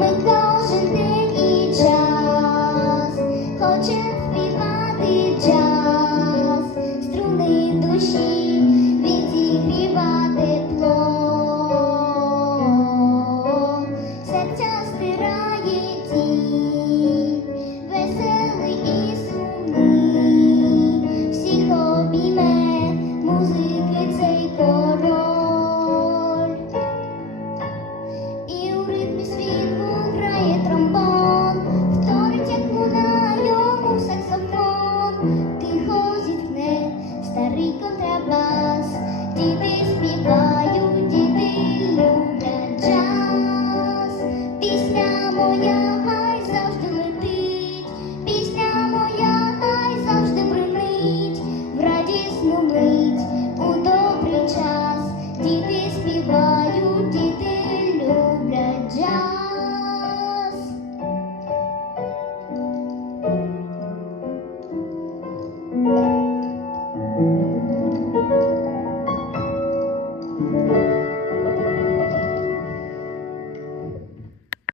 ми кожен день і час, хочем співати час, струни душі відігрів. діти співають, діти люблять час, пісня моя хай завжди летить, пісня моя хай завжди бринить, в радісну мить у добрий час, діти співають, діти люблять джаз.